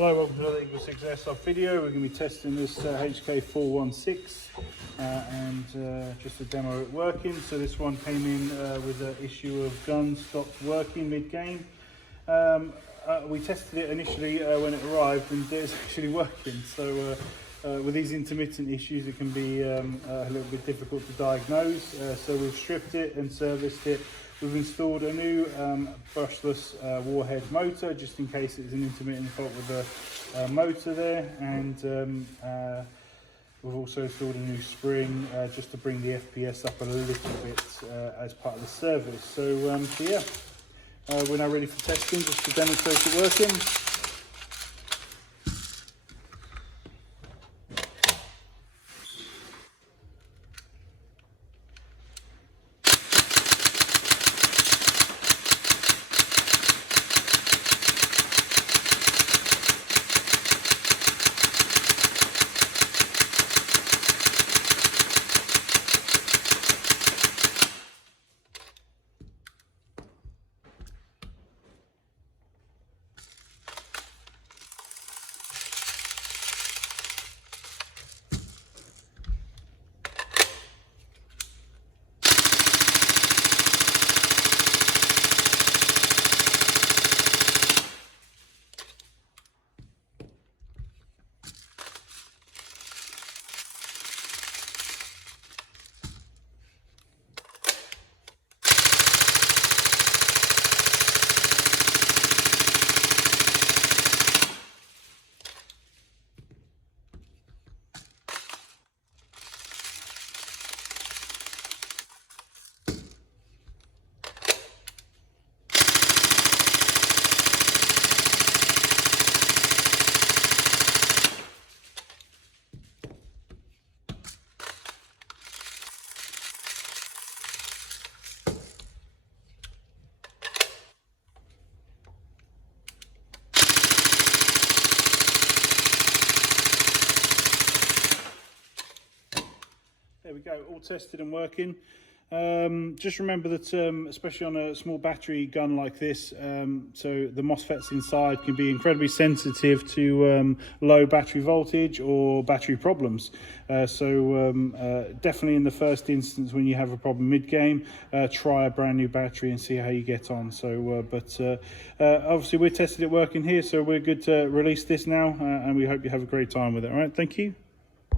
Hello, welcome to another EagleSix Airsoft video. We're going to be testing this HK 416 and just to demo it working. So this one came in with an issue of gun stopped working mid-game. We tested it initially when it arrived and it's actually working. So with these intermittent issues it can be a little bit difficult to diagnose. So we've stripped it and serviced it. We've installed a new brushless Warhead motor just in case it's an intermittent fault with the motor there, and we've also installed a new spring just to bring the FPS up a little bit as part of the service. So, yeah, we're now ready for testing just to demonstrate it working. There we go, all tested and working. Just remember that, especially on a small battery gun like this, so the MOSFETs inside can be incredibly sensitive to low battery voltage or battery problems. Definitely in the first instance when you have a problem mid-game, try a brand new battery and see how you get on. Obviously we're testing it working here, so we're good to release this now, and we hope you have a great time with it. All right, thank you.